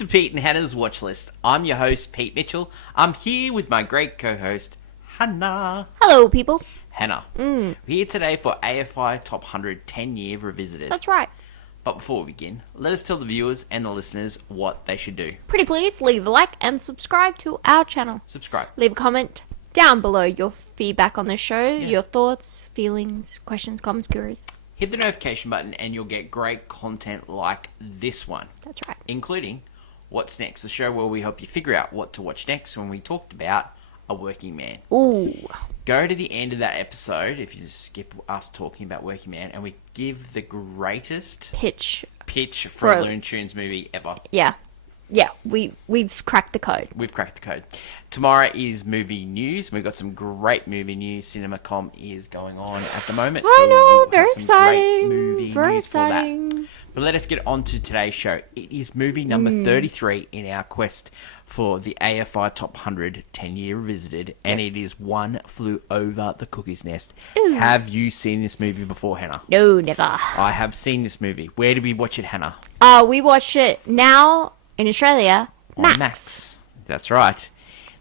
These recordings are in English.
to Pete and Hannah's Watch List. I'm your host, Pete Mitchell. I'm here with my great co-host, Hannah. Hello, people. Hannah, we're here today for AFI Top 100 10-Year Revisited. That's right. But before we begin, let us tell the viewers and the listeners what they should do. Pretty please, leave a like and subscribe to our channel. Subscribe. Leave a comment down below your feedback on the show, your thoughts, feelings, questions, comments, queries. Hit the notification button and you'll get great content like this one. That's right. Including What's Next, the show where we help you figure out what to watch next when we talked about A Working Man. Ooh. Go to the end of that episode, if you skip us talking about Working Man, and we give the greatest Pitch. for a Looney Tunes movie ever. Yeah. Yeah, we've cracked the code. We've cracked the code. Tomorrow is movie news. We've got some great movie news. CinemaCom is going on at the moment. I know, we'll have very some exciting. Great movie Very news exciting. For that. But let us get on to today's show. It is movie number 33 in our quest for the AFI Top 100 10-Year Revisited, and it is One Flew Over the Cuckoo's Nest. Ooh. Have you seen this movie before, Hannah? No, never. I have seen this movie. Where did we watch it, Hannah? We watch it now in Australia. On Max. That's right.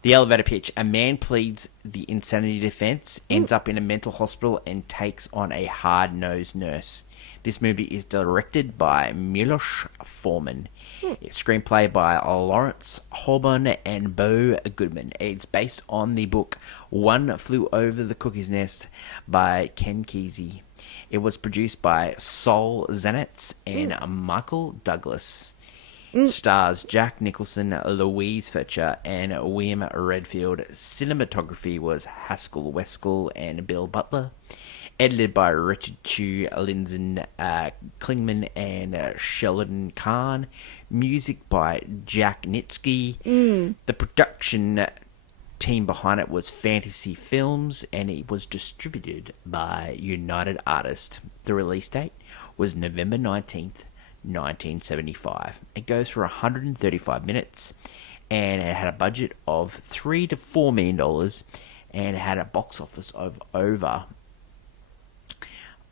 The elevator pitch. A man pleads the insanity defense, ends up in a mental hospital, and takes on a hard-nosed nurse. This movie is directed by Milos Forman. It's screenplay by Lawrence Holborn and Bo Goodman. It's based on the book One Flew Over the Cuckoo's Nest by Ken Kesey. It was produced by Sol Zanetz and Michael Douglas. Stars Jack Nicholson, Louise Fletcher, and William Redfield. Cinematography was Haskell Weskell and Bill Butler. Edited by Richard Chew, Lindsay Klingman, and Sheldon Kahn. Music by Jack Nitsky. The production team behind it was Fantasy Films, and it was distributed by United Artists. The release date was November 19th, 1975. It goes for 135 minutes, and it had a budget of $3 to $4 million, and it had a box office of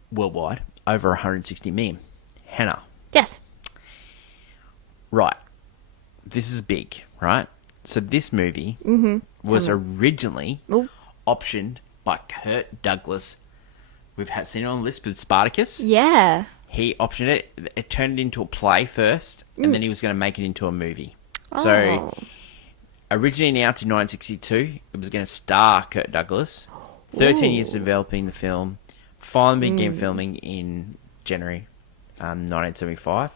worldwide over 160 million. Hannah. Yes. Right. This is big, right? So this movie was originally optioned by Kirk Douglas. We've seen it on the list with Spartacus. Yeah. He optioned it. It turned it into a play first, and then he was going to make it into a movie. So, originally announced in 1962, it was going to star Kirk Douglas. 13 years developing the film. Finally began filming in January 1975.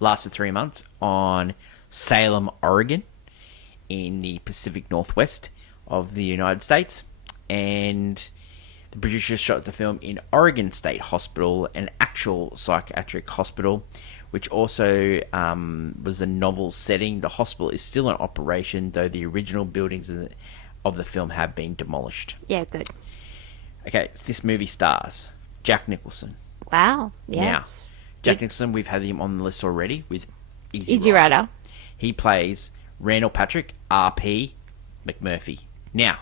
Lasted 3 months on Salem, Oregon, in the Pacific Northwest of the United States. And the producers shot the film in Oregon State Hospital, an actual psychiatric hospital, which also was a novel setting. The hospital is still in operation, though the original buildings of the film have been demolished. Yeah, good. Okay, this movie stars Jack Nicholson. Wow. Yes. Now, Jack Nicholson, we've had him on the list already with Easy Rider. He plays Randall Patrick, R.P. McMurphy. Now,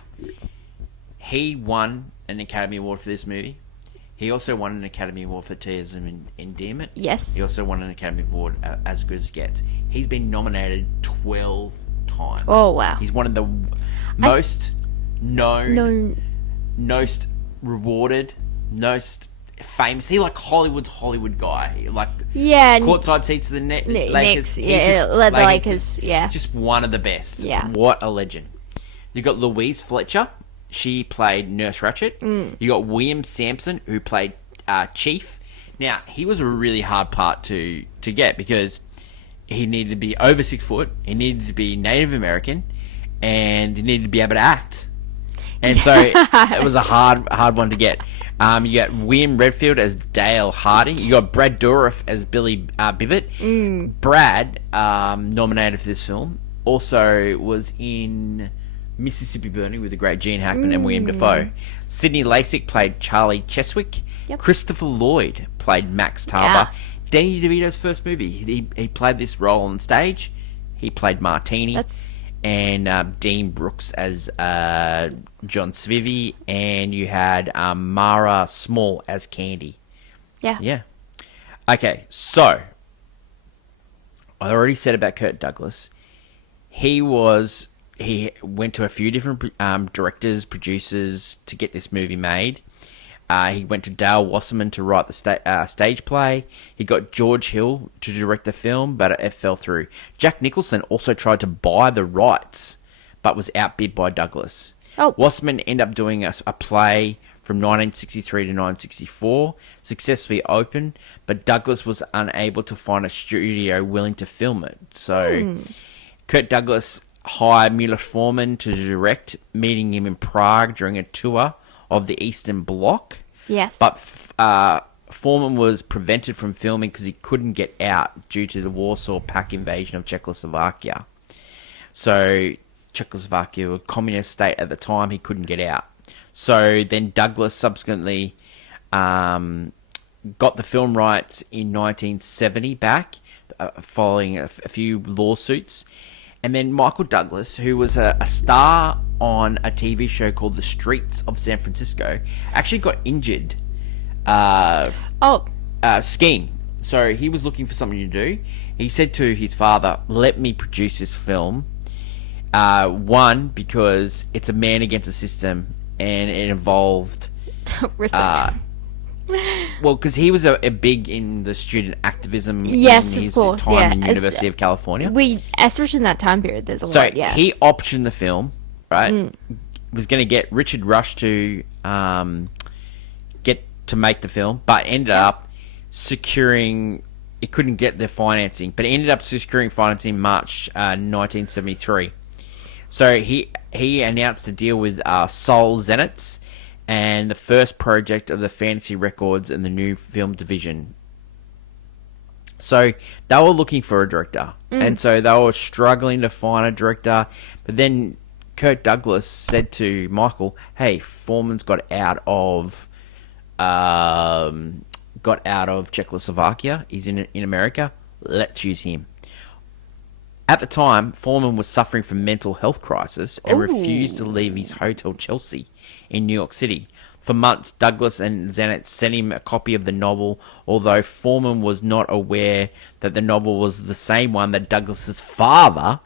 he won an Academy Award for this movie. He also won an Academy Award for Tears and Endearment. Yes. He also won an Academy Award As Good as It Gets. He's been nominated 12 times. Oh, wow. He's one of the most known, most rewarded, most famous. He like Hollywood's Hollywood guy. Like courtside seats of the Lakers. The Lakers. Yeah. He's just one of the best. Yeah. What a legend. You got Louise Fletcher. She played Nurse Ratched. You got William Sampson, who played Chief. Now, he was a really hard part to get because he needed to be over 6 foot. He needed to be Native American, and he needed to be able to act. And so it was a hard one to get. You got William Redfield as Dale Hardy. You got Brad Dourif as Billy Bibbit. Brad, nominated for this film, also was in Mississippi Burning with the great Gene Hackman and William Dafoe. Sidney Lasik played Charlie Cheswick. Yep. Christopher Lloyd played Max Tarver. Danny DeVito's first movie. He played this role on stage. He played Martini. And Dean Brooks as John Svivy, and you had Mara Small as Candy. Yeah. Yeah. Okay, so I already said about Kirk Douglas. He went to a few different directors, producers to get this movie made. He went to Dale Wasserman to write the stage play. He got George Hill to direct the film, but it fell through. Jack Nicholson also tried to buy the rights, but was outbid by Douglas. Oh. Wasserman ended up doing a play from 1963 to 1964, successfully opened, but Douglas was unable to find a studio willing to film it. So Kirk Douglas hired Milos Forman to direct, meeting him in Prague during a tour of the Eastern Bloc. Yes. But Forman was prevented from filming because he couldn't get out due to the Warsaw Pact invasion of Czechoslovakia. So Czechoslovakia, a communist state at the time, he couldn't get out. So then Douglas subsequently got the film rights in 1970 back, following a few lawsuits. And then Michael Douglas, who was a star on a TV show called The Streets of San Francisco, actually got injured skiing. So he was looking for something to do. He said to his father, let me produce this film. One, because it's a man against a system, and it involved... Respect. Well, because he was a big in the student activism Yes, in of his course, time yeah. in University of California. Especially in that time period, there's a So lot, yeah. he optioned the film, right? Was going to get Richard Rush to get to make the film, but ended up securing... He couldn't get the financing, but ended up securing financing in March 1973. So he announced a deal with Sol Zenitz, and the first project of the Fantasy Records and the new film division. So they were looking for a director, and so they were struggling to find a director. But then Kirk Douglas said to Michael, "Hey, Foreman's got out of Czechoslovakia. He's in America. Let's use him." At the time, Foreman was suffering from mental health crisis and refused to leave his Hotel Chelsea in New York City. For months, Douglas and Zenitz sent him a copy of the novel, although Foreman was not aware that the novel was the same one that Douglas's father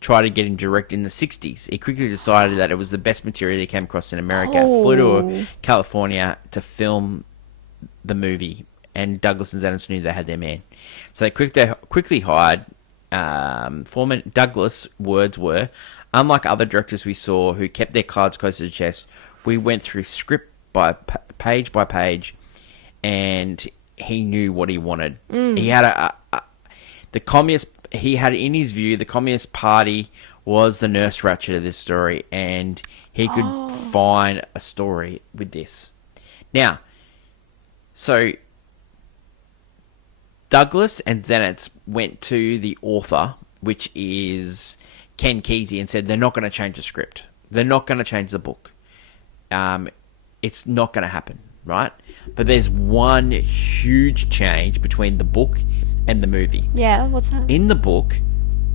tried to get him direct in the 60s. He quickly decided that it was the best material he came across in America, flew to California to film the movie, and Douglas and Zenitz knew they had their man. So they quickly hired Foreman. Douglas' words were, "Unlike other directors we saw who kept their cards close to the chest, we went through script by page by page, and he knew what he wanted. He had the communist. He had in his view the Communist Party was the Nurse Ratched of this story, and he could find a story with this. Now, so Douglas and Zenitz went to the author, which is Ken Kesey, and said they're not going to change the script. They're not going to change the book. It's not going to happen, right? But there's one huge change between the book and the movie. Yeah, what's that? In the book,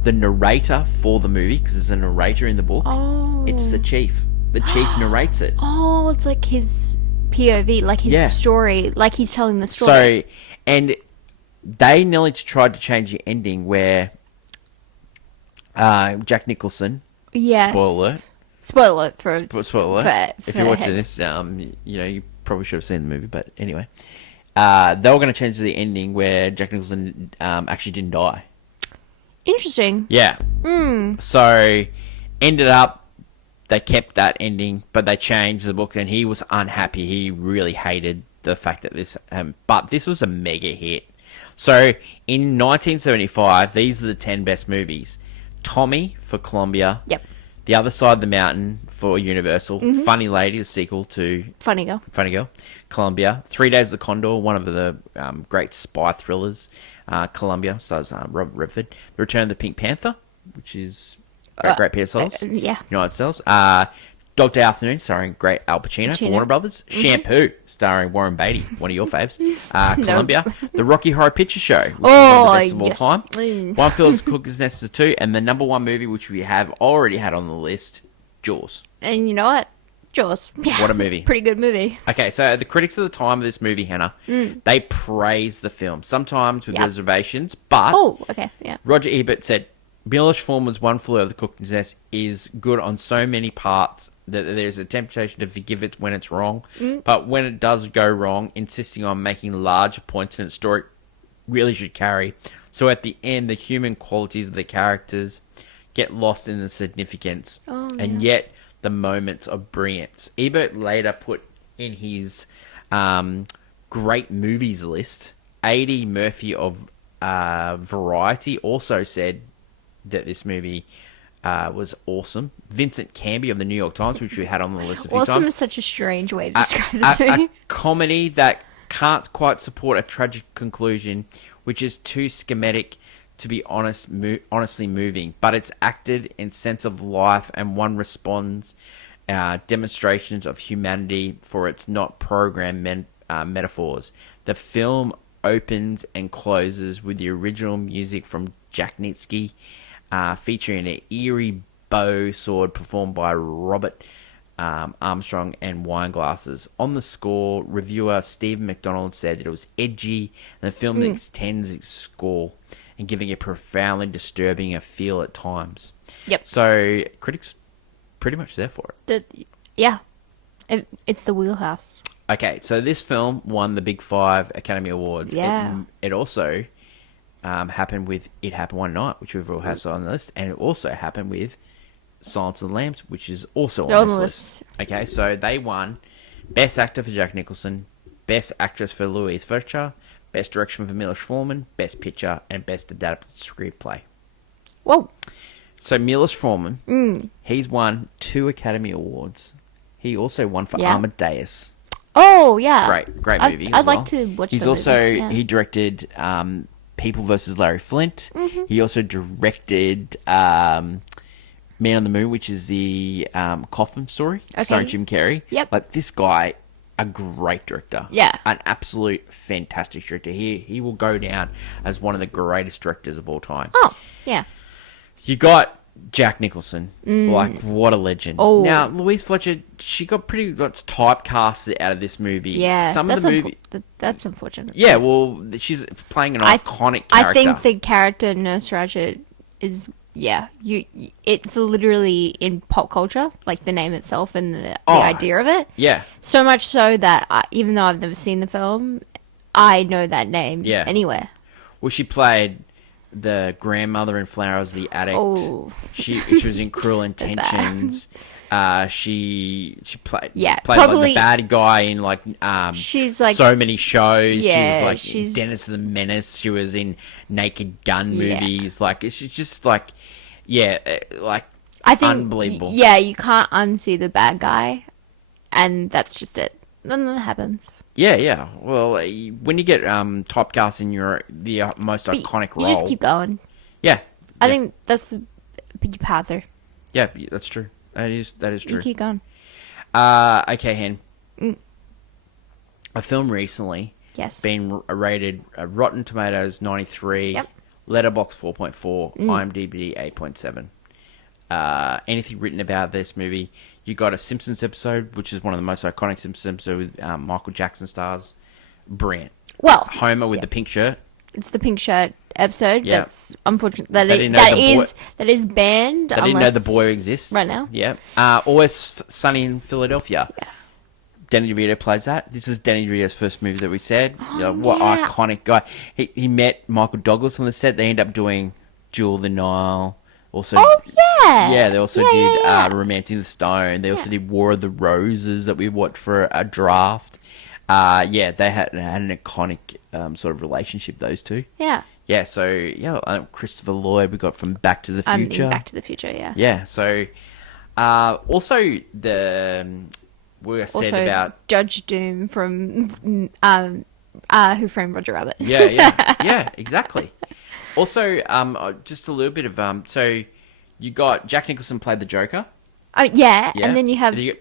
the narrator for the movie, because there's a narrator in the book, it's the chief. The chief narrates it. Oh, it's like his POV, like his story, like he's telling the story. So, and they nearly tried to change the ending where Jack Nicholson, spoiler alert. Spoiler alert Spoiler alert. If you're watching this, you probably should have seen the movie, but anyway. They were going to change the ending where Jack Nicholson actually didn't die. Interesting. Yeah. So, ended up, they kept that ending, but they changed the book, and he was unhappy. He really hated the fact that this... but this was a mega hit. So, in 1975, these are the 10 best movies. Tommy for Columbia. Yep. The Other Side of the Mountain for Universal. Funny Lady, the sequel to... Funny Girl. Columbia. 3 Days of the Condor, one of the great spy thrillers. Columbia, stars Robert Redford. The Return of the Pink Panther, which is great Peter Sellers. Yeah. United Sellers. Dog Day Afternoon, starring great Al Pacino for Warner Brothers. Shampoo, starring Warren Beatty, one of your faves. Columbia. The Rocky Horror Picture Show, which is one of the best of all time. One Flew Over the Cuckoo's Nest is 2, and the number one movie, which we have already had on the list, Jaws. And you know what? Jaws. Yeah. What a movie. Pretty good movie. Okay, so the critics at the time of this movie, Hannah, they praised the film, sometimes with Yep. reservations, but Oh, okay. Yeah. Roger Ebert said, Milos Forman's One Flew Over the Cuckoo's Nest is good on so many parts that there's a temptation to forgive it when it's wrong, but when it does go wrong, insisting on making larger points in its story really should carry. So at the end, the human qualities of the characters get lost in the significance, and yet the moments of brilliance. Ebert later put in his great movies list, A.D. Murphy of Variety also said that this movie was awesome. Vincent Canby of the New York Times, which we had on the list a few Awesome times. is such a strange way to describe this movie. A comedy that can't quite support a tragic conclusion, which is too schematic to be honestly moving, but it's acted in sense of life, and one responds demonstrations of humanity for its not programmed metaphors. The film opens and closes with the original music from Jack Nitsky, featuring an eerie bow sword performed by Robert Armstrong and wine glasses. On the score, reviewer Stephen McDonald said that it was edgy, and the film extends its score and giving it profoundly disturbing a feel at times. Yep. So critics pretty much there for it. Yeah. It's the wheelhouse. Okay, so this film won the Big Five Academy Awards. Yeah. It also happened with It Happened One Night, which we've all had on the list, and it also happened with Silence of the Lambs, which is also on this list. Okay, so they won Best Actor for Jack Nicholson, Best Actress for Louise Fletcher, Best Direction for Milos Forman, Best Picture, and Best Adapted Screenplay. Whoa. So Milos Forman, he's won 2 Academy Awards. He also won for Amadeus. Oh, yeah. Great movie. I'd like to watch He's the also, movie. Yeah. he directed People vs. Larry Flint. He also directed Man on the Moon, which is the Kaufman story, starring Jim Carrey. Yep. Like, this guy, a great director. Yeah. An absolute fantastic director. He will go down as one of the greatest directors of all time. Oh, yeah. You got Jack Nicholson. Like, what a legend. Oh. Now, Louise Fletcher, she got pretty much typecasted out of this movie. Yeah. Some of the movie... That's unfortunate. Yeah, well, she's playing an iconic character. I think the character Nurse Ratched is... Yeah, it's literally in pop culture, like the name itself and the idea of it. Yeah. So much so that even though I've never seen the film, I know that name anywhere. Well, she played the grandmother in Flowers the Addict. Oh. She was in Cruel Intentions. She played probably, like the bad guy in like she's like so many shows. Yeah, she was like Dennis the Menace. She was in Naked Gun movies. Like she's just like like I think unbelievable. Yeah, you can't unsee the bad guy, and that's just it. Then that happens. Yeah. Well, when you get typecast in the most iconic role, you just keep going. Yeah, I think that's a big path there. Yeah, that's true. That is true. You keep going. Okay, Hen. A film recently. Yes. Been rated Rotten Tomatoes 93. Yep. Letterboxd 4.4. IMDb 8.7. Anything written about this movie? You got a Simpsons episode, which is one of the most iconic Simpsons episodes with Michael Jackson stars. Brilliant. Well, Homer with the pink shirt. It's the pink shirt episode. Yeah. That's unfortunate. That is banned. I didn't know the boy exists right now. Yeah. Always Sunny in Philadelphia. Yeah. Danny DeVito plays that. This is Danny DeVito's first movie that we said. What iconic guy. He met Michael Douglas on the set. They end up doing Jewel of the Nile. Also, yeah, they also did Romancing the Stone. They also did War of the Roses that we watched for a draft. They had an iconic sort of relationship, those two. Yeah. Yeah, so, Christopher Lloyd we got from Back to the Future. Back to the Future, yeah. Yeah, so, also we said about... Judge Doom from Who Framed Roger Rabbit. Yeah, exactly. Also, just a little bit of... so, you got Jack Nicholson played the Joker. Oh, yeah. And then you have Danny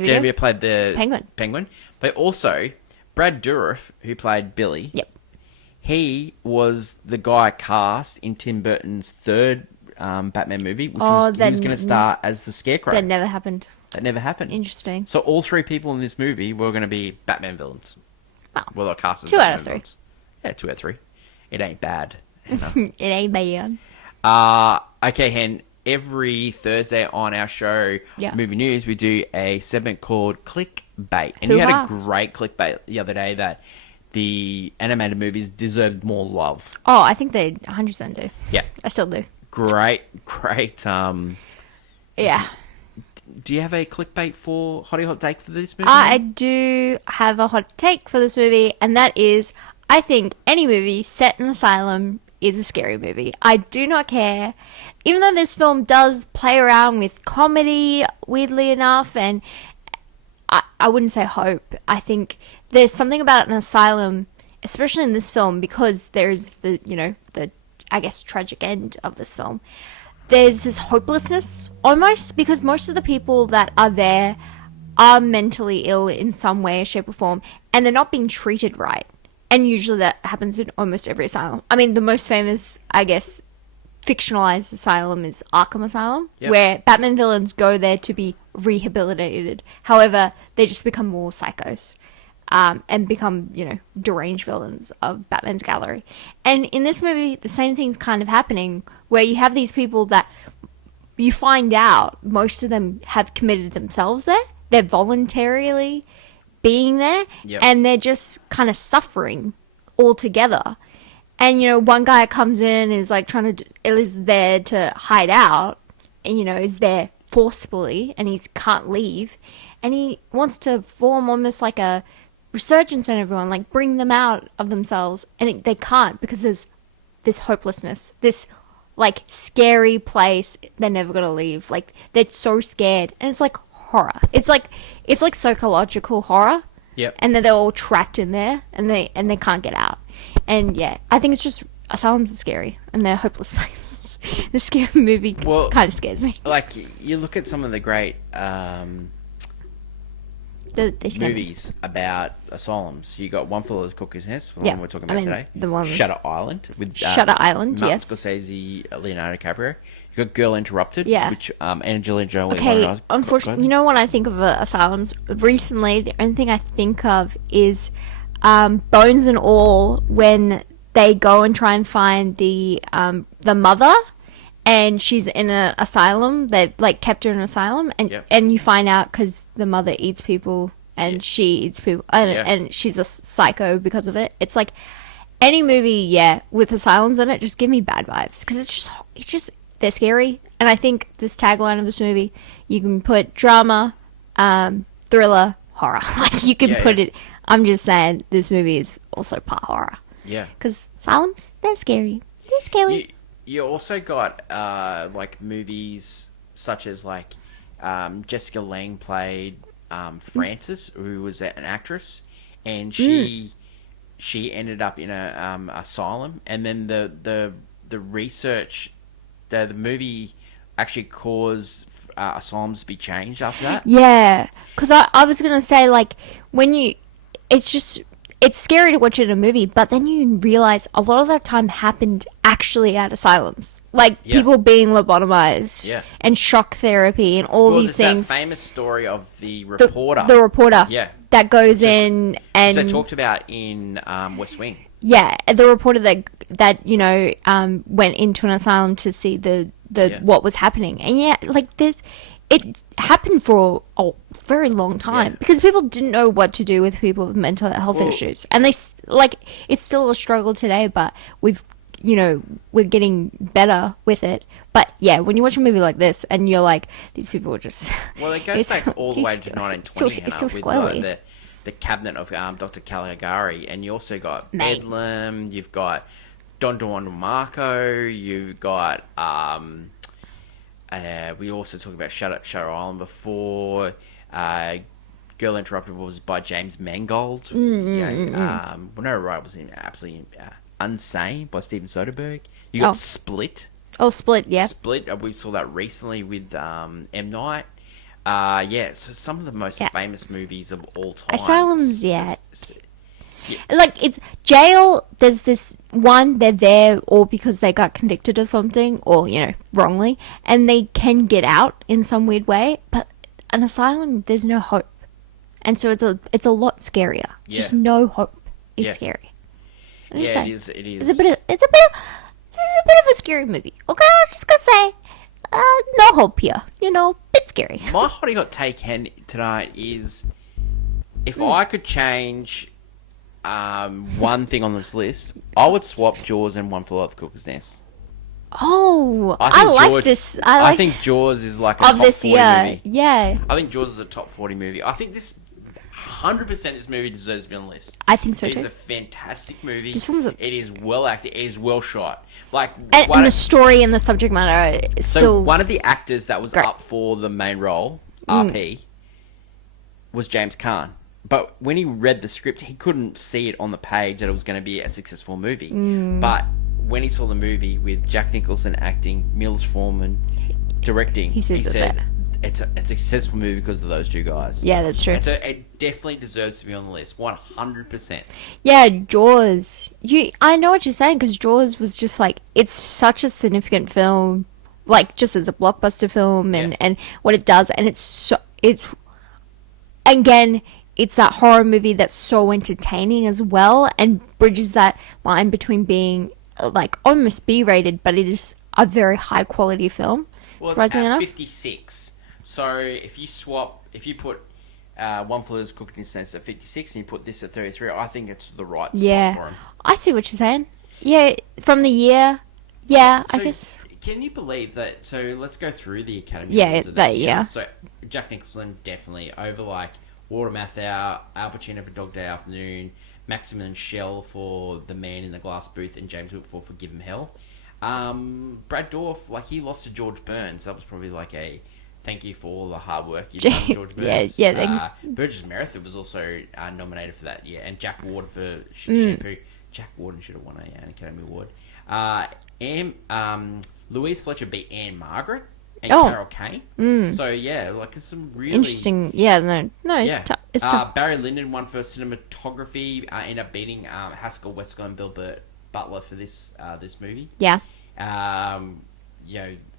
DeVito. Danny DeVito played the Penguin. But also, Brad Dourif, who played Billy... Yep. He was the guy cast in Tim Burton's third Batman movie, which he was going to star as the Scarecrow. That never happened. That never happened. Interesting. So all 3 people in this movie were going to be Batman villains. Oh. Well, they're cast as 2 out Batman of 3. villains. Yeah, 2 out of 3. It ain't bad. It ain't bad. Okay, Hen. Every Thursday on our show, Yeah. Movie News, we do a segment called Clickbait. And you had Hoo-ha. a great clickbait the other day that the animated movies deserved more love. Oh, I think they 100% do. Yeah. I still do. Great. Yeah. Do you have a clickbait for Hottie Hot Take for this movie? I do have a hot take for this movie, and that is I think any movie set in an asylum is a scary movie. I do not care. Even though this film does play around with comedy, weirdly enough, and I wouldn't say hope. I think there's something about an asylum, especially in this film, because there's the I guess, tragic end of this film. There's this hopelessness, almost, because most of the people that are there are mentally ill in some way, shape, or form, and they're not being treated right. And usually that happens in almost every asylum. I mean, the most famous, I guess, fictionalized asylum is Arkham Asylum, Yep. where Batman villains go there to be rehabilitated. However, they just become more psychos. And become, deranged villains of Batman's gallery. And in this movie, the same thing's kind of happening, where you have these people that you find out most of them have committed themselves there. They're voluntarily being there, Yep. and they're just kind of suffering altogether. And, one guy comes in and is like is there to hide out, and, is there forcefully, and he can't leave. And he wants to form almost like a resurgence on everyone, like bring them out of themselves, and they can't, because there's this hopelessness, this like scary place they're never gonna leave. Like they're so scared, and it's like horror. It's like psychological horror. Yep. And then they're all trapped in there, and they can't get out. And yeah, I think it's just asylums are scary, and they're hopeless places. The scary movie kind of scares me. Like, you look at some of the great They scare me. movies about asylums. You got One Flew Over the Cuckoo's Nest, the Yeah, one we're talking I about mean, today. the one- Shutter Island with Shutter Island, Martin yes. Scorsese, Leonardo DiCaprio. You got Girl Interrupted, Yeah. which Angelina Jolie. Okay, unfortunately, when I think of asylums, recently, the only thing I think of is Bones and All, when they go and try and find the mother, and she's in an asylum. They like kept her in an asylum, and Yep. and you find out because the mother eats people, and she eats people, and she's a psycho because of it. It's like any movie, with asylums in it, just give me bad vibes, because it's just they're scary. And I think this tagline of this movie, you can put drama, thriller, horror. Like you can put it. I'm just saying this movie is also part horror. Yeah. Because asylums, they're scary. They're scary. You also got like movies such as like Jessica Lange played Frances, who was an actress, and she ended up in a asylum, and then the research, the movie actually caused asylums to be changed after that. Yeah, because I was going to say, like, it's scary to watch it in a movie, but then you realize a lot of that time happened actually at asylums. Like, people being lobotomized and shock therapy and all these things. That famous story of the reporter. The reporter. Yeah. That goes in and... They talked about in West Wing. Yeah, the reporter that went into an asylum to see the what was happening. And like it happened for a very long time because people didn't know what to do with people with mental health issues, and it's still a struggle today. But we're getting better with it. But yeah, when you watch a movie like this and you're like, these people are just it goes back all the way to 1920 it's so with squirrely. The cabinet of Dr. Caligari, and you also got Mate. Bedlam. You've got Don Juan Marco. You've got we also talked about Shutter Island before. Girl Interrupted was by James Mangold. Winona Ryder was in absolutely Unsane by Steven Soderbergh. You got Split. Oh, Split, yeah. Split. We saw that recently with M. Night. So some of the most famous movies of all time. Asylums, Like, it's jail, there's this one, they're there or because they got convicted of something or, wrongly, and they can get out in some weird way. But an asylum, there's no hope, and so it's a lot scarier. Yeah. Just no hope is Yeah. scary. I'm just Yeah, saying. it is. It is. This is a bit of a scary movie. Okay, I'm just gonna say, no hope here. Bit scary. My hot take tonight is if Hmm. I could change one thing on this list, I would swap Jaws and One Flew Over the Cuckoo's Nest. Oh, I I think like George- this. I think Jaws is like a of top this 40 year. movie. Yeah, I think Jaws is a top 40 movie. I think this 100% this movie deserves to be on the list. I think so It is too. a fantastic movie. This one's a- It is well acted. It is well shot. Like And the story and the subject matter is so still. one of the actors that was great. up for the main role, RP, was James Caan. But when he read the script, he couldn't see it on the page that it was going to be a successful movie. But when he saw the movie with Jack Nicholson acting, Milos Forman directing, He he sees it said there. it's a successful movie because of those two guys. Yeah, that's true. It definitely deserves to be on the list, 100%. Yeah, Jaws. I know what you're saying because Jaws was just like it's such a significant film, like just as a blockbuster film and Yeah. and what it does, and it's again it's that horror movie that's so entertaining as well and bridges that line between being like almost B-rated, but it is a very high quality film. Well, surprisingly it's at enough. 56. So if you put One Flew Over the Cuckoo's Nest at 56 and you put this at 33, I think it's the right spot for Yeah, him. I see what you're saying. Yeah, from the year. Yeah, I So, guess. Can you believe that? So let's go through the Academy Yeah, Awards of that year. year. So Jack Nicholson definitely over like Walter Matthau, Al Pacino for Dog Day Afternoon, Maximilian Schell for The Man in the Glass Booth, and James Whitford for Give 'Em Hell. Brad Dourif, like he lost to George Burns. That was probably like a thank you for all the hard work you've done, George Burns. Yeah, thanks. Burgess Meredith was also nominated for that year, and Jack Ward for Mm. Shampoo. Jack Warden should have won an Academy Award. Louise Fletcher beat Anne Margaret and Oh. Carol Kane. So yeah, like it's some really Interesting. Yeah, no, Yeah, it's tough. Barry Lyndon won for cinematography. Ended up beating Haskell Westcott and Bill Butler for this movie. Yeah.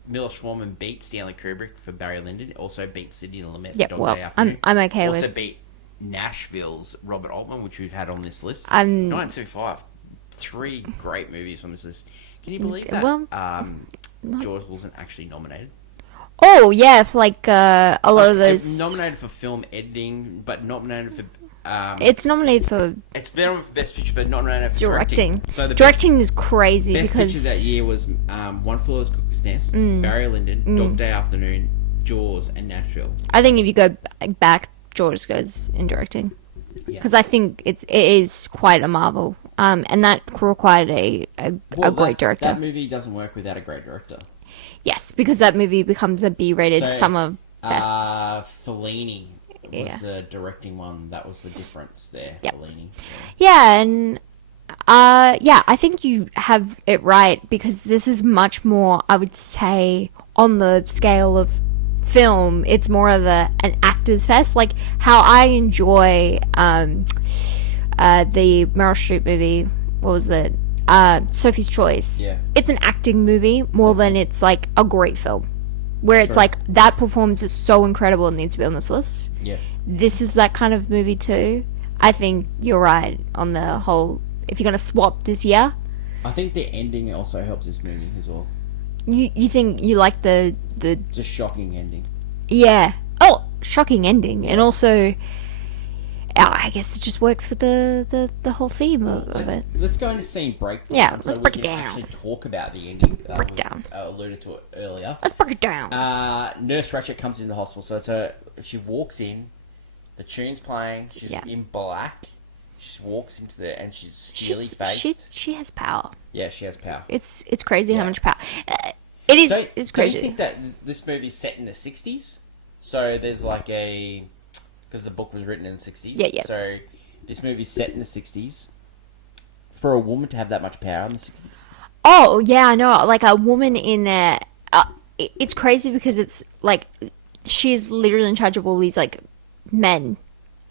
Milos Forman beat Stanley Kubrick for Barry Lyndon. Also beat Sidney Lumet Yeah, for Dog well, Day Afternoon. I'm okay also with. beat Nashville's Robert Altman, which we've had on this list. 1975. 3 great movies on this list. Can you believe that? Well, Jaws wasn't actually nominated. Oh yeah, for like a lot of those. Nominated for film editing, but nominated for. It's nominated for It's been on for Best Picture, but not nominated for directing. So the Directing is crazy best because picture that year was One Flew Over the Cuckoo's Nest, Barry Lyndon, Dog Day Afternoon, Jaws, and Nashville. I think if you go back, Jaws goes in directing Yeah. because I think it is quite a marvel. And that required a great director. That movie doesn't work without a great director. Yes, because that movie becomes a B-rated So, summer fest. Fellini was Yeah. the directing one. That was the difference there. Yep. Fellini. So. Yeah, and I think you have it right because this is much more, I would say, on the scale of film. It's more of an actor's fest, like how I enjoy the Meryl Streep movie. What was it? Sophie's Choice. Yeah. It's an acting movie more than it's like a great film, where it's Sure. like that performance is so incredible and needs to be on this list. Yeah. This is that kind of movie too. I think you're right on the whole. If you're gonna swap this year, I think the ending also helps this movie as well. you think you like the It's a shocking ending. yeah. Oh, shocking ending, and also, I guess it just works with the whole theme of it. Let's go into scene breakdown. Yeah, so let's we break it can down. actually talk about the ending. Break it down. We alluded to it earlier. Let's break it down. Nurse Ratchet comes into the hospital, so she walks in, the tune's playing, she's Yeah. in black, she walks into there and she's steely faced. She has power. Yeah, she has power. It's crazy how Yeah. much power. It is. Don't- It's Don't you crazy. think that this movie's set in the 60s? So there's like because the book was written in the 60s. Yeah, yeah. So this movie's set in the 60s. For a woman to have that much power in the 60s. Oh yeah, I know. Like a woman in there. It's crazy because it's like she's literally in charge of all these like men,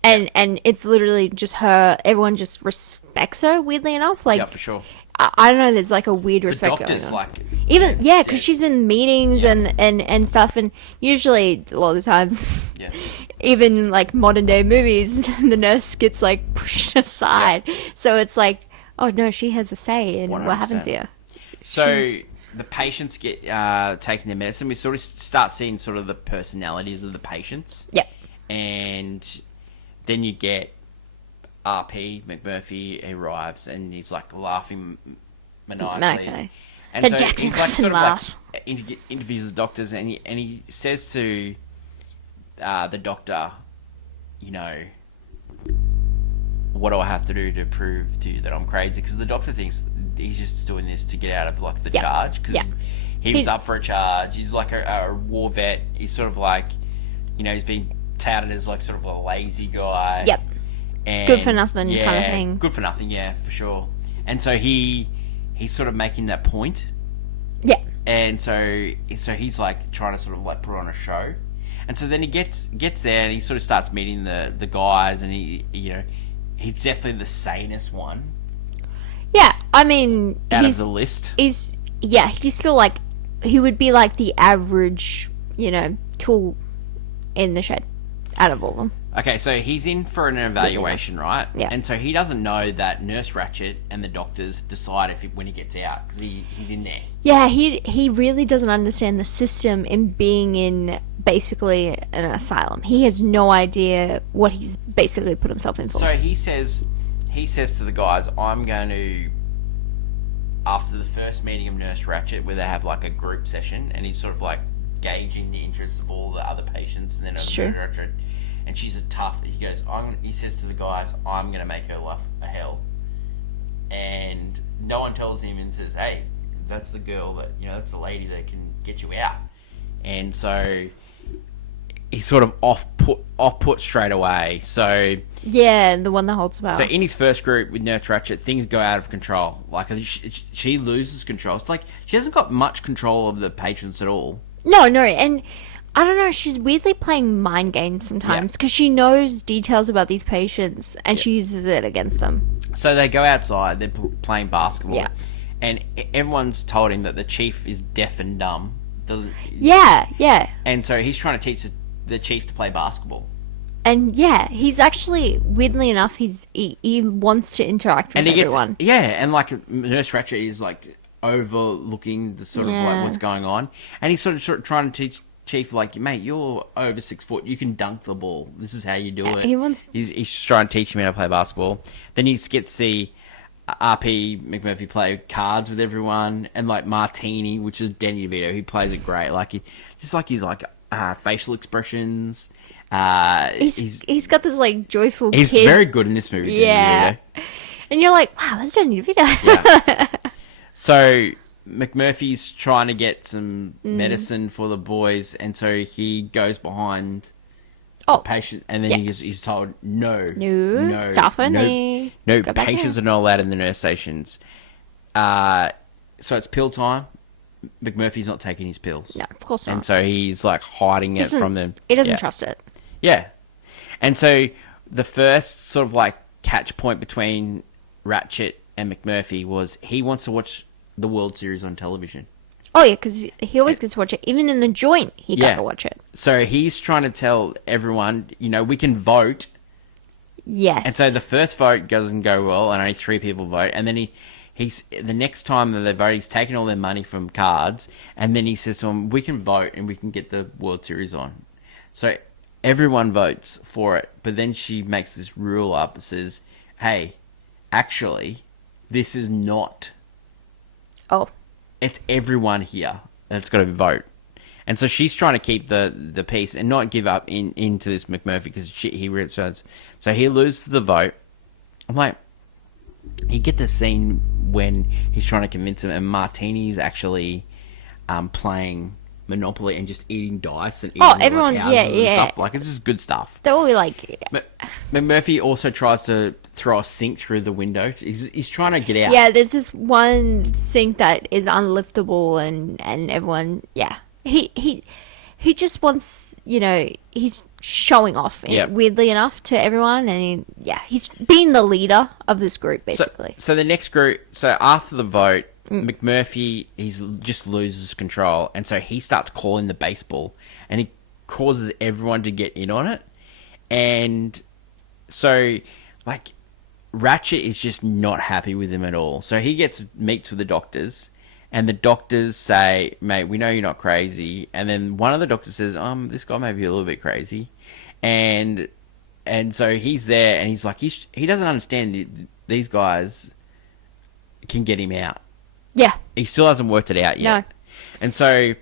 and it's literally just her. Everyone just respects her. Weirdly enough, like Yeah, for sure. I don't know. There's like a weird The respect going doctor's on. like, Even because she's in meetings Yeah. and stuff, and usually a lot of the time, yeah. even like modern day movies, the nurse gets like pushed aside. So it's like, oh no, she has a say in what happens 100%. here. So She's- the patients get taking their medicine. We sort of start seeing sort of the personalities of the patients. Yep. And then you get RP McMurphy arrives and he's like laughing maniacally. Maniacally. And The so Jackson he's like doesn't sort of laugh. like interviews the doctors and he says to the doctor, you know, what do I have to do to prove to you that I'm crazy? Because the doctor thinks he's just doing this to get out of like the Yeah. charge. Because Yeah. he was He's- up for a charge. He's like a war vet. He's sort of like, you know, he's been touted as like sort of a lazy guy. Yep. And, Good for nothing kind of thing. Good for nothing, yeah, for sure. And so he's sort of making that point. Yeah. And so he's like trying to sort of like put on a show. And so then he gets there and he sort of starts meeting the guys and he you know, he's definitely the sanest one Yeah. I mean, out he's of the list. he's still like he would be like the average, tool in the shed out of all of them. Okay, so he's in for an evaluation, right? Yeah. And so he doesn't know that Nurse Ratchet and the doctors decide when he gets out because he's in there. Yeah, he really doesn't understand the system in being in basically an asylum. He has no idea what he's basically put himself in for. So he says to the guys, I'm going to, after the first meeting of Nurse Ratchet, where they have like a group session, and he's sort of like gauging the interests of all the other patients, and then It's Nurse true. Ratchet, and she's a tough. He goes, he says to the guys, I'm going to make her life a hell, and no one tells him and says, hey, that's the girl that that's the lady that can get you out, and so he's sort of off put straight away. So. Yeah, the one that holds power. So in his first group with Nurse Ratchet, things go out of control. Like she loses control. It's like she hasn't got much control of the patients at all. No, and I don't know, she's weirdly playing mind games sometimes because she knows details about these patients and she uses it against them. So they go outside. They're playing basketball. Yeah. And everyone's told him that the chief is deaf and dumb. Doesn't. Yeah. And so he's trying to teach the chief to play basketball. And yeah, he's actually, weirdly enough, he wants to interact with And he everyone. and like Nurse Ratchet is like overlooking the sort of like Yeah. what's going on, and he's sort of trying to teach Chief like, mate, you're over 6 foot, you can dunk the ball. This is how you do it. he wants- He's just trying to teach him how to play basketball. Then he gets to see RP McMurphy play cards with everyone, and like Martini, which is Danny DeVito, he plays it great. Like he's like facial expressions. He's got this like joyful He's kid. very good in this movie. Danny Yeah. DeVito. And you're like, wow, that's Danny DeVito. Yeah. So McMurphy's trying to get some Mm. medicine for the boys, and so he goes behind the Oh, patient, and then yeah. he's told no, staff only. no Go back patients there. are not allowed in the nurse stations. So it's pill time. McMurphy's not taking his pills. No, of course not. And so he's like hiding it from them. He doesn't Yeah. trust it. Yeah. And so the first sort of like catch point between Ratchet and McMurphy was he wants to watch the World Series on television. Oh yeah, because he always gets to watch it. Even in the joint, he got to watch it. So he's trying to tell everyone, we can vote. Yes. And so the first vote doesn't go well, and only 3 people vote. And then he's the next time that they vote, he's taking all their money from cards, and then he says to them, "We can vote, and we can get the World Series on." So everyone votes for it, but then she makes this rule up. It says, "Hey, actually, this is not. Oh, It's everyone here that's got to vote." And so she's trying to keep the peace and not give up into this McMurphy because he returns. So he loses the vote. I'm like, you get the scene when he's trying to convince him, and Martini's actually playing Monopoly and just eating dice and eating all the everyone- houses yeah, and yeah. stuff. Like, it's just good stuff. they're all like, McMurphy also tries to throw a sink through the window. He's trying to get out. yeah. There's this one sink that is unliftable, and everyone, yeah. he just wants, he's showing off, Yep. weirdly enough, to everyone. And he's being the leader of this group, basically. So the next group, so after the vote, McMurphy, just loses control. And so he starts calling the baseball and he causes everyone to get in on it. And so, like, Ratchet is just not happy with him at all. So he meets with the doctors, and the doctors say, "Mate, we know you're not crazy." And then one of the doctors says, "This guy may be a little bit crazy," and so he's there, and he's like, he doesn't understand these guys can get him out. Yeah. He still hasn't worked it out yet. No. And so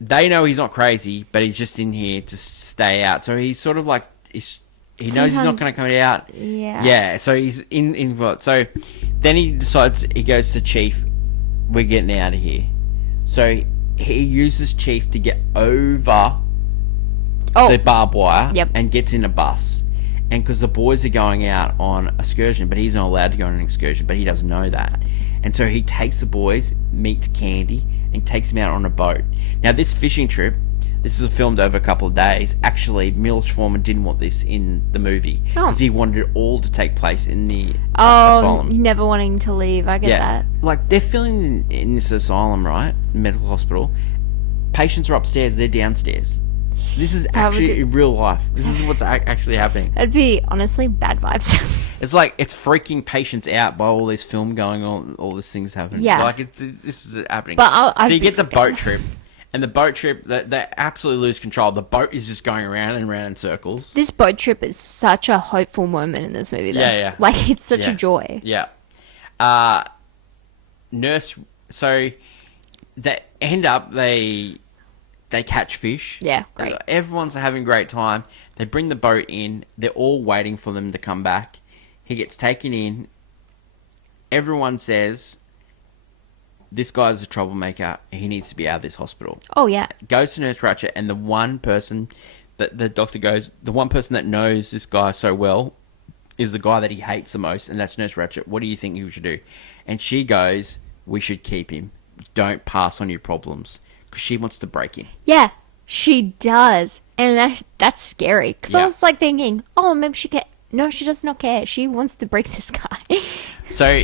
they know he's not crazy, but he's just in here to stay out. So he's sort of like he knows he's not going to come out. Yeah. Yeah. So he's in what? So then he decides, he goes to Chief. We're getting out of here. So he uses Chief to get over the barbed wire. Yep. And gets in a bus. And because the boys are going out on excursion, but he's not allowed to go on an excursion, but he doesn't know that. And so he takes the boys, meets Candy, and takes them out on a boat. Now, this fishing trip, this is filmed over a couple of days. Actually, Milos Forman didn't want this in the movie because he wanted it all to take place in the asylum. Never wanting to leave. I get that. Like, they're filming in this asylum, right? Mental hospital. Patients are upstairs, they're downstairs. This is actually real life. This is what's actually happening. That'd be, honestly, bad vibes. It's like, it's freaking patients out by all this film going on, all these things happening. Yeah. Like, this is happening. But so you get the boat trip, and the boat trip, they absolutely lose control. The boat is just going around and around in circles. This boat trip is such a hopeful moment in this movie, though. Yeah. Like, it's such a joy. Yeah. Nurse, so they end up, they catch fish. Yeah, great. Everyone's having a great time. They bring the boat in. They're all waiting for them to come back. He gets taken in. Everyone says, this guy's a troublemaker. He needs to be out of this hospital. Oh, yeah. Goes to Nurse Ratchet, and the one person that the doctor goes, the one person that knows this guy so well is the guy that he hates the most, and that's Nurse Ratchet. What do you think we should do? And she goes, we should keep him. Don't pass on your problems. Because she wants to break him. Yeah, she does. And that's scary. Because I Yeah. was like thinking, maybe she can. No, she does not care. She wants to break this guy. So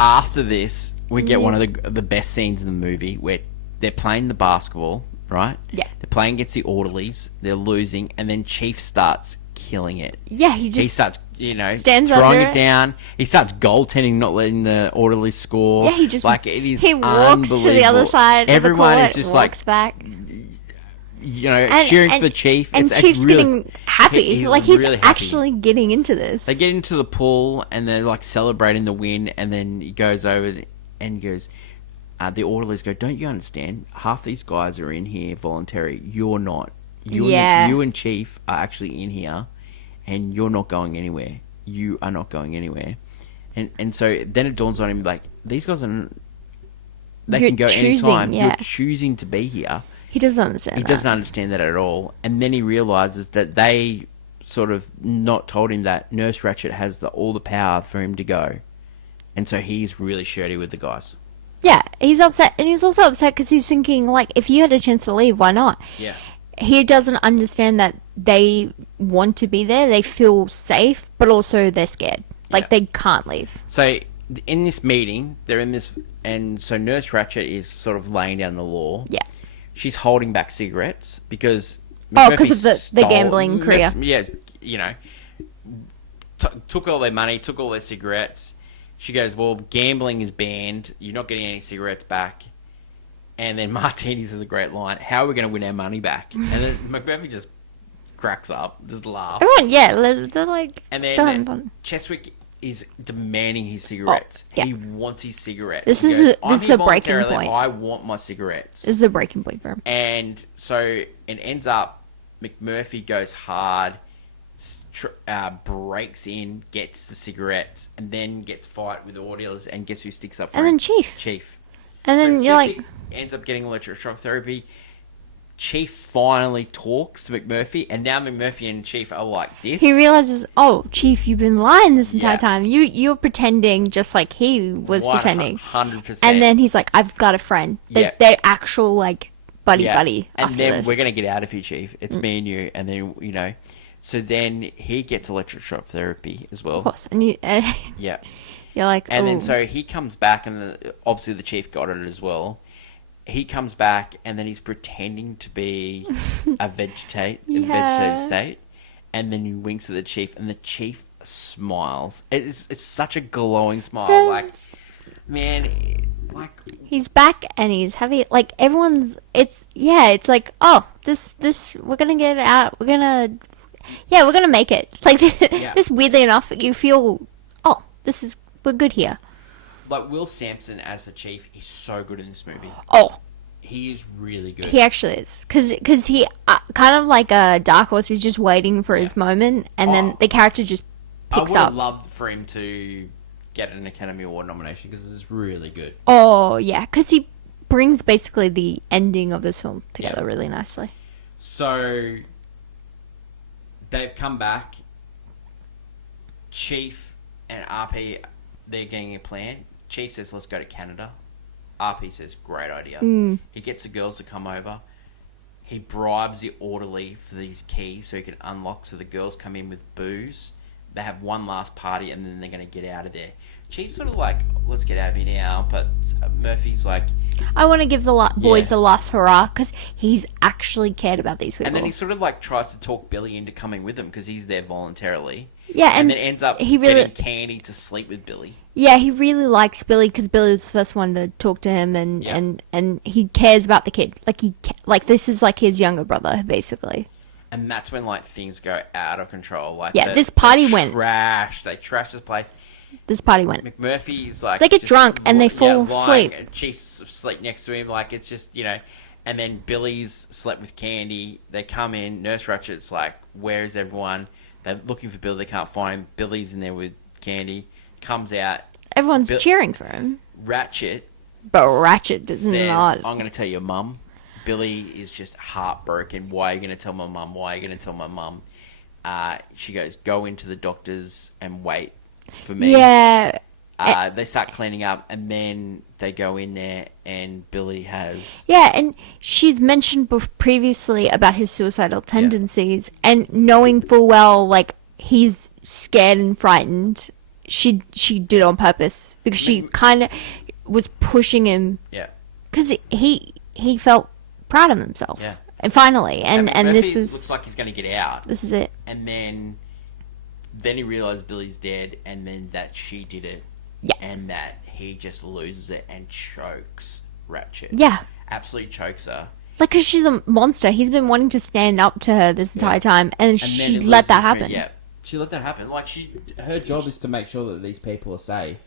after this, we get one of the best scenes in the movie where they're playing the basketball, right? Yeah. They're playing against the orderlies. They're losing. And then Chief starts killing it. Yeah, he starts, stands throwing under it down. He starts goaltending, not letting the orderlies score. Yeah, he just like it is. He walks to the other unbelievable. side. Everyone of the court, is just walks like, back. cheering for the Chief. And it's Chief's really, getting happy. he's He's really happy. actually getting into this. They get into the pool and they're like celebrating the win, and then he goes over and goes. The orderlies go, don't you understand? Half these guys are in here voluntary. You're not. You and Chief are actually in here, and you're not going anywhere. You are not going anywhere. And so then it dawns on him, like, these guys are... They You're can go choosing, anytime. yeah. You're choosing to be here. He doesn't understand He that. doesn't understand that at all. And then he realizes that they sort of not told him that Nurse Ratchet has all the power for him to go. And so he's really shirty with the guys. Yeah, he's upset. And he's also upset because he's thinking, like, if you had a chance to leave, why not? Yeah. He doesn't understand that they want to be there. They feel safe, but also they're scared. Like, Yeah. they can't leave. So in this meeting, they're in this... And so Nurse Ratchet is sort of laying down the law. Yeah. She's holding back cigarettes because... Because of the stole- gambling career. Yeah, took all their money, took all their cigarettes. She goes, well, gambling is banned. You're not getting any cigarettes back. And then Martini says a great line, how are we going to win our money back? And then McMurphy just cracks up, just laughs. Everyone, they're like, And still having then fun. Cheswick is demanding his cigarettes. yeah. He wants his cigarettes. This He is goes, a- "I'm this is here a breaking voluntarily. point." I want my cigarettes. This is a breaking point for him. And so it ends up, McMurphy goes hard, breaks in, gets the cigarettes, and then gets fight with the orderlies, and guess who sticks up for And him? then Chief. Chief. And then So you're Cheswick like, ends up getting electroshock therapy. Chief finally talks to McMurphy, and now McMurphy and Chief are like this. he realizes, Chief, you've been lying this entire Yeah. time. You're pretending just like he was pretending. 100%. And then he's like, I've got a friend. Yeah. They're actual, like, buddy And after then this. we're going to get out of here, Chief. It's me and you. And then, you know, so then he gets electric shock therapy as well. Of course. And Yeah. you're like, And then "Ooh." so he comes back, and obviously the Chief got it as well. He comes back, and then he's pretending to be a vegetative state. And then he winks at the Chief, and the Chief smiles. It's such a glowing smile. Like, man, like, He's back and he's heavy. Like it's like, oh, this we're gonna get out. We're gonna make it. Like this, weirdly enough, you feel, oh, we're good here. like Will Sampson as the Chief, he's so good in this movie. Oh, He is really good. he actually is, because he kind of like a dark horse. He's just waiting for his moment, and then the character just I picks would have up. loved for him to get an Academy Award nomination because it's really good. Oh yeah, because he brings basically the ending of this film together Yeah. really nicely. So they've come back. Chief and RP, they're getting a plan. Chief says, "Let's go to Canada." RP says, "Great idea." He gets the girls to come over. He bribes the orderly for these keys so he can unlock. So the girls come in with booze. They have one last party and then they're going to get out of there. Chief's sort of like, "Let's get out of here now," but Murphy's like, I want to give the boys Yeah. the last hurrah because he's actually cared about these people. and then he sort of like tries to talk Billy into coming with him because he's there voluntarily. Yeah, and and then ends up he really- getting Candy to sleep with Billy. Yeah, he really likes Billy because Billy was the first one to talk to him, and Yeah. and he cares about the kid. Like this is like his younger brother, basically. And that's when like things go out of control. Like Yeah, this party went- They trash this place. This party went. McMurphy's like They get just drunk and they fall lying, asleep. and Chief's asleep next to him. Like it's just, you know. And then Billy's slept with Candy. They come in. Nurse Ratchet's like, "Where is everyone?" They're looking for Billy. They can't find him. Billy's in there with Candy. Comes out. Everyone's Bill- cheering for him, Ratchet but Ratchet does says, not. "I'm going to tell your mum." Billy is just heartbroken. "Why are you going to tell my mum? Why are you going to tell my mum?" She goes, "Go into the doctor's and wait for me." Yeah, They start cleaning up, and then they go in there, and Billy has... yeah, and she's mentioned previously about his suicidal tendencies, and knowing full well like he's scared and frightened. She did it on purpose because she kind of was pushing him Yeah. because he felt proud of himself. Yeah. And finally, and Murphy this looks like he's going to get out. is it. And then he realizes Billy's dead, and then that she did it. Yeah. And that he just loses it and chokes Ratchet. Yeah. Absolutely chokes her. Like, because she's a monster. He's been wanting to stand up to her this entire time, and And she then he let that loses her- happen. Yeah. She let that happen. Like, Her job is to make sure that these people are safe.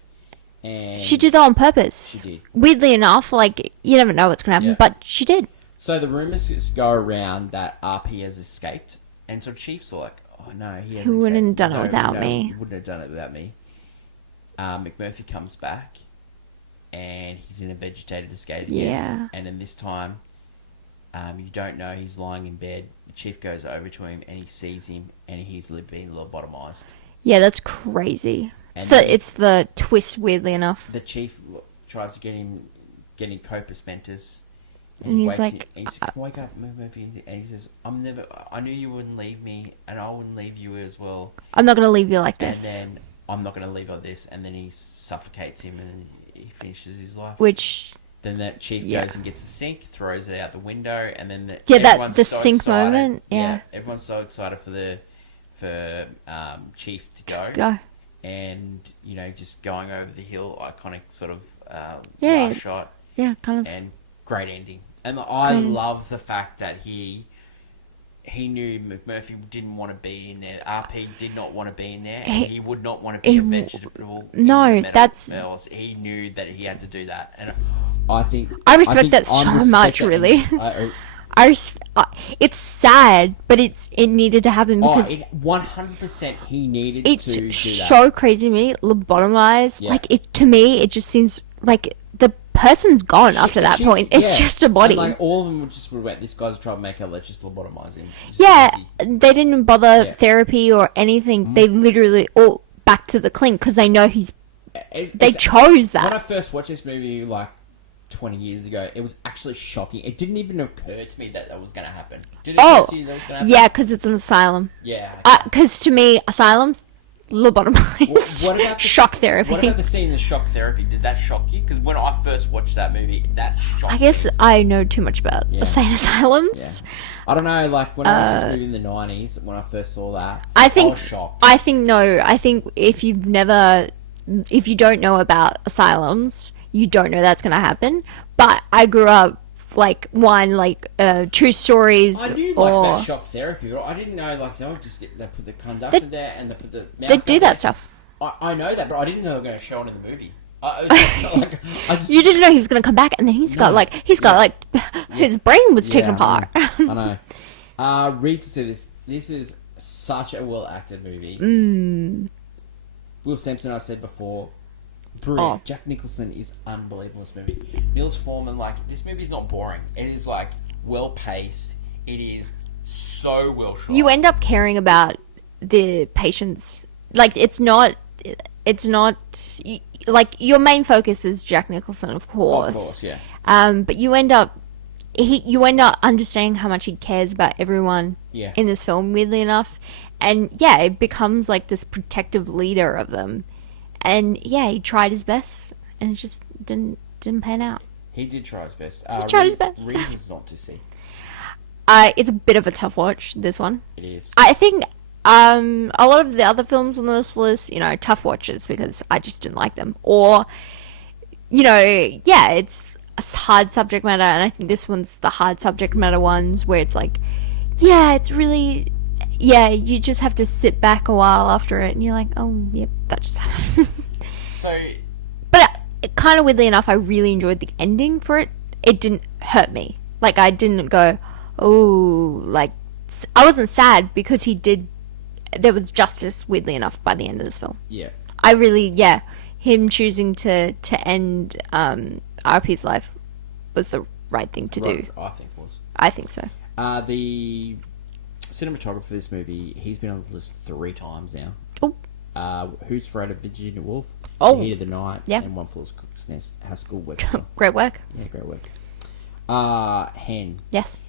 And She did that on purpose. She did. Weirdly enough, like, you never know what's going to happen, Yeah. but she did. So the rumours go around that RP has escaped. And so Chief's like, "Oh, no, he He hasn't wouldn't have escaped. done it No, without no, me." He wouldn't have done it without me." McMurphy comes back, and he's in a vegetative state again. Yeah. And then this time, you don't know he's lying in bed. The Chief goes over to him, and he sees him, and he's being lobotomized. Yeah, that's crazy. And It's the twist, weirdly enough. The Chief tries to get him Copus Mentis. And he's wakes like, him- and he says, "Wake up, Murphy," and he says, I knew you wouldn't leave me, and I wouldn't leave you as well. I'm not going to leave you like this. And then I'm not going to leave like this, and then he suffocates him, and he finishes his life. Which, Then that Chief Yeah. goes and gets a sink, throws it out the window, and then Yeah, everyone's the so sink excited. moment, yeah. Everyone's so excited for Chief to go, go. and you know, just going over the hill, iconic sort of Yeah. last shot, Yeah, kind of. and great ending. And I Great. love the fact that he knew McMurphy didn't want to be in there. RP did not want to be in there. And he would not want to be he a w- vegetable. No, in the that's- metals. He knew that he had to do that. And I think I respect that I so respect much, that. really. I, It's sad, but it needed to happen because 100% he needed it's to do that. so crazy to me. Lobotomized, Yeah. like to me, it just seems like the person's gone after that She's- point. It's yeah. just a body. And, like, all of them would just went, this guy's a troublemaker, let's just lobotomize him. Just Yeah, easy. they didn't bother Yeah. Mm-hmm. therapy or anything. They literally all back to the clink because they know It's- they it's- chose When I that. first watched this movie, like, 20 years ago, it was actually shocking. It didn't even occur to me that was going to happen. Did it occur to you that was going to happen? Yeah, because it's an asylum. Yeah. Because to me, asylums, lobotomized. What about the shock therapy? What about the scene in the shock therapy? Did that shock you? Because when I first watched that movie, that shocked I guess I know too much about insane asylums. Yeah. I don't know, like, when I watched this movie in the 90s, when I first saw that, I think was shocked. I think if you don't know about asylums, you don't know that's gonna happen. But I grew up true stories. I knew about shock therapy, but I didn't know they would just they put the conductor there and they put the they do that stuff. I know that, but I didn't know they were going to show it in the movie. You didn't know he was gonna come back, and then his brain was taken apart. I know. Reed said this is such a well acted movie. Will Sampson, I said before, brilliant. Oh. Jack Nicholson is unbelievable in this movie. Milos Forman, this movie's not boring. It is well paced. It is so well shot. You end up caring about the patients. It's not your main focus is Jack Nicholson, of course. Of course, yeah. But you end up understanding how much he cares about everyone in this film, weirdly enough. And it becomes this protective leader of them. And he tried his best, and it just didn't pan out. He did try his best. He tried his best. Reasons not to see. It's a bit of a tough watch, this one. It is. I think a lot of the other films on this list, tough watches because I just didn't like them. Or, it's a hard subject matter, and I think this one's the hard subject matter ones where it's it's really... you just have to sit back a while after it, and you're like, oh, yep, that just happened. But kind of weirdly enough, I really enjoyed the ending for it. It didn't hurt me. I didn't go, oh, I wasn't sad because there was justice, weirdly enough, by the end of this film. Yeah. I really, him choosing to end RP's life was the right thing to do. I think it was. I think so. The cinematographer for this movie, he's been on the list 3 times now. Oh. Who's Afraid of Virginia Woolf? Oh. The Heat of the Night. Yeah. And One Fool's Cook's Nest. Haskell Work. Great work. Yeah, great work. Hen. Yes.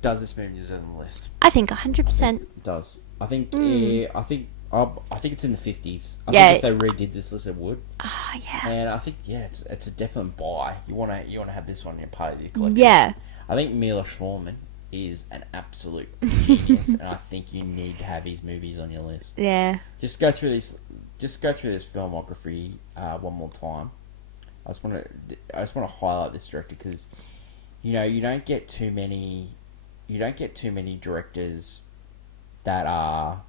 Does this movie deserve on the list? I think 100%. It does. I think it's in the 50s. I Yeah. think if they redid this list, it would. Yeah. And I think it's a definite buy. You wanna have this one in part of your collection. Yeah. I think Milos Forman is an absolute genius, and I think you need to have his movies on your list. Yeah. Just go through this filmography one more time. I just want to highlight this director because you don't get too many directors that are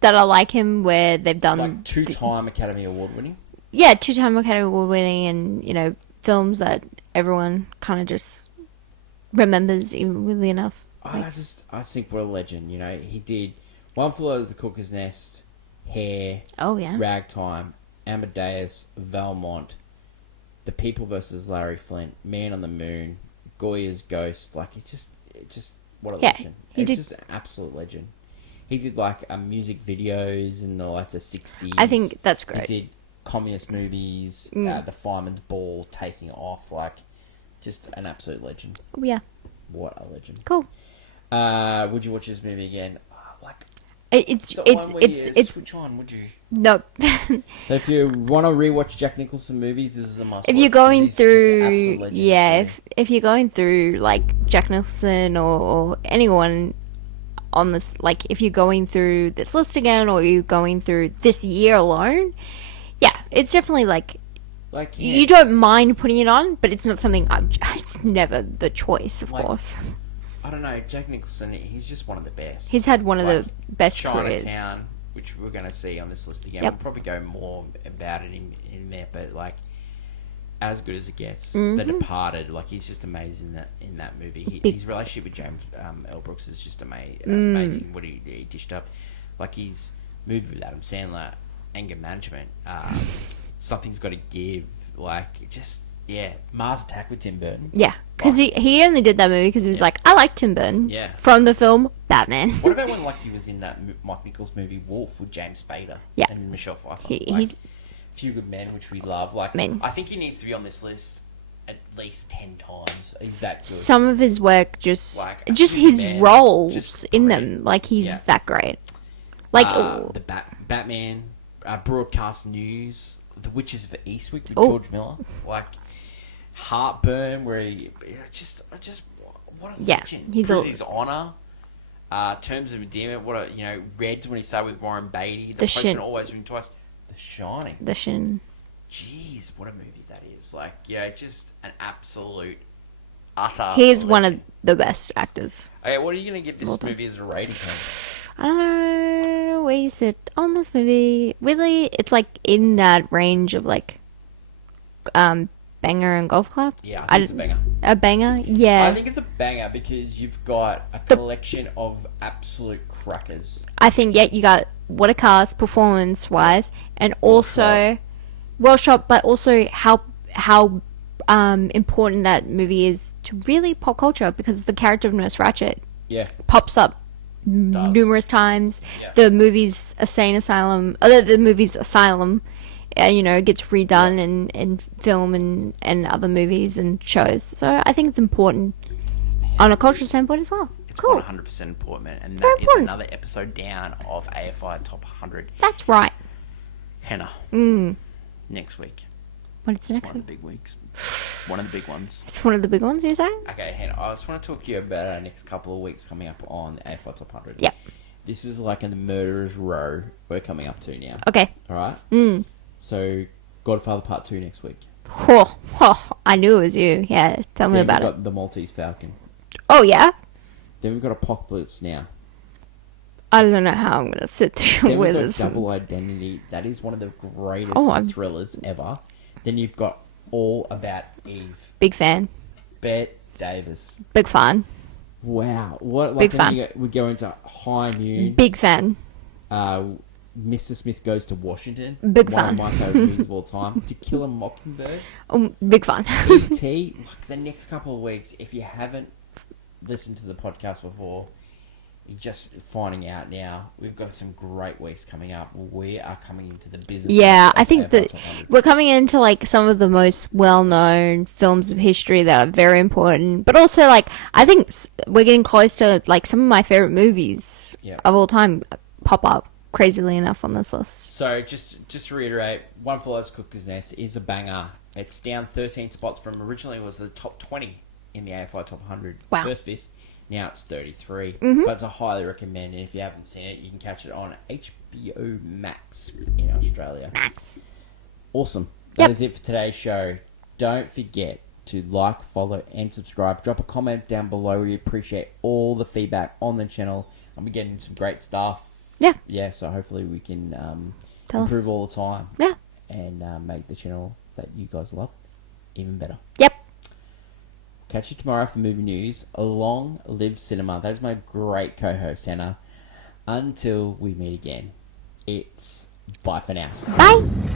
that are like him, where they've done 2-time Academy Award winning. Yeah, 2-time Academy Award winning, and films that everyone kind of just remembers, even weirdly enough. I think what a legend. He did One Flew Over the Cuckoo's Nest, Hair, Oh yeah. Ragtime, Amadeus, Valmont, The People vs. Larry Flint, Man on the Moon, Goya's Ghost. It's just what a legend. It's just an absolute legend. He did music videos in the 60s. I think that's great. He did communist movies, The Fireman's Ball, Taking Off. Just an absolute legend. Yeah. What a legend. Cool. Would you watch this movie again? It's which one would you? No. So if you want to rewatch Jack Nicholson movies, this is a must. If you're going through, if you're going through Jack Nicholson or anyone on this, if you're going through this list again, or you're going through this year alone, it's definitely you don't mind putting it on, but it's not something it's never the choice, of course. I don't know, Jack Nicholson, he's just one of the best. He's had one of the best careers. Chinatown, which we're going to see on this list again. Yep. We'll probably go more about it in there, but as good as it gets. Mm-hmm. The Departed, he's just amazing in that movie. His relationship with James L. Brooks is just amazing. What he dished up. His movie with Adam Sandler, Anger Management, Something's Got to Give. Yeah, Mars Attack with Tim Burton. Yeah, because he only did that movie because he was like, I like Tim Burton. Yeah. From the film Batman. What about when like he was in that Mike Nichols movie Wolf with James Spader Yeah. and Michelle Pfeiffer? He's Few Good Men, which we love. Like, I think he needs to be on this list at least 10 times. He's that good. some of his work just Like, just Few Good his Men, roles just in great. them. Like he's Yeah. that great. Like the Batman, Broadcast News, The Witches of Eastwick with Oh. George Miller. Like, Heartburn, where he just what a Yeah, legend. he's a- His Honor. Terms of Endearment. What a Reds when he started with Warren Beatty. The Shin- Postman Always Ring Twice. The Shining. the Shin. Jeez, what a movie that is! Like, just an absolute utter. He's one of legend. the best actors. Okay, what are you going to give this Well done. movie as a rating? I don't know where you sit on this movie. Really, it's like in that range of like, Banger and Golf Club. Yeah, I think it's a banger. A banger, yeah. I think it's a banger because you've got a collection of absolute crackers. I think yeah, you got what a cast performance wise, and also well shot, but also how important that movie is to really pop culture because the character of Nurse Ratched Yeah. pops up Does. numerous times. Yeah. The movie's Asylum, the movie's Asylum, gets redone in film and other movies and shows. So I think it's important on a cultural standpoint as well. It's Cool. 100% important, man. And Very that is important. another episode down of AFI Top 100. That's right. Hannah. Next week. What's It's next one of week? the big weeks. One of the big ones. It's one of the big ones, you're saying? Okay, Hannah, I just want to talk to you about our next couple of weeks coming up on the AFI Top 100. Yep. This is like in the murderer's row we're coming up to now. Okay. Alright? Mm. So, Godfather Part 2 next week. I knew it was you. Yeah, tell me Then about we've it. got The Maltese Falcon. Oh, yeah? Then we've got Apocalypse Now. I don't know how I'm going to sit through Then we've with got this. Double Identity. That is one of the greatest Oh, I'm- thrillers ever. Then you've got All About Eve. Big fan. Bette Davis. Big fan. Wow. What? Like Big then fan. we go into High Noon. Big fan. Mr. Smith Goes to Washington. Big one fan. of my favourite movies of all time. To Kill a Mockingbird. Big fan. E.T. Like the next couple of weeks, if you haven't listened to the podcast before, you're just finding out now. We've got some great weeks coming up. We are coming into the business. Yeah, of I think AFL that Top 100. we're coming into like some of the most well-known films of history that are very important, but also like I think we're getting close to like some of my favorite movies Yeah. of all time pop up crazily enough on this list. So just to reiterate, One Flew Over the Cuckoo's Nest is a banger. It's down 13 spots from originally it was the top 20 in the AFI Top 100 Wow. first fist. Now it's 33, Mm-hmm. but it's a highly recommend. And if you haven't seen it, you can catch it on HBO Max in Australia. Max. Awesome. That Yep. is it for today's show. Don't forget to like, follow, and subscribe. Drop a comment down below. We appreciate all the feedback on the channel. And we're getting some great stuff. Yeah. Yeah, so hopefully we can Tell us. improve all the time Yeah. and make the channel that you guys love even better. Yep. Catch you tomorrow for movie news. Long live cinema. That is my great co-host, Hannah. Until we meet again, it's bye for now. Bye.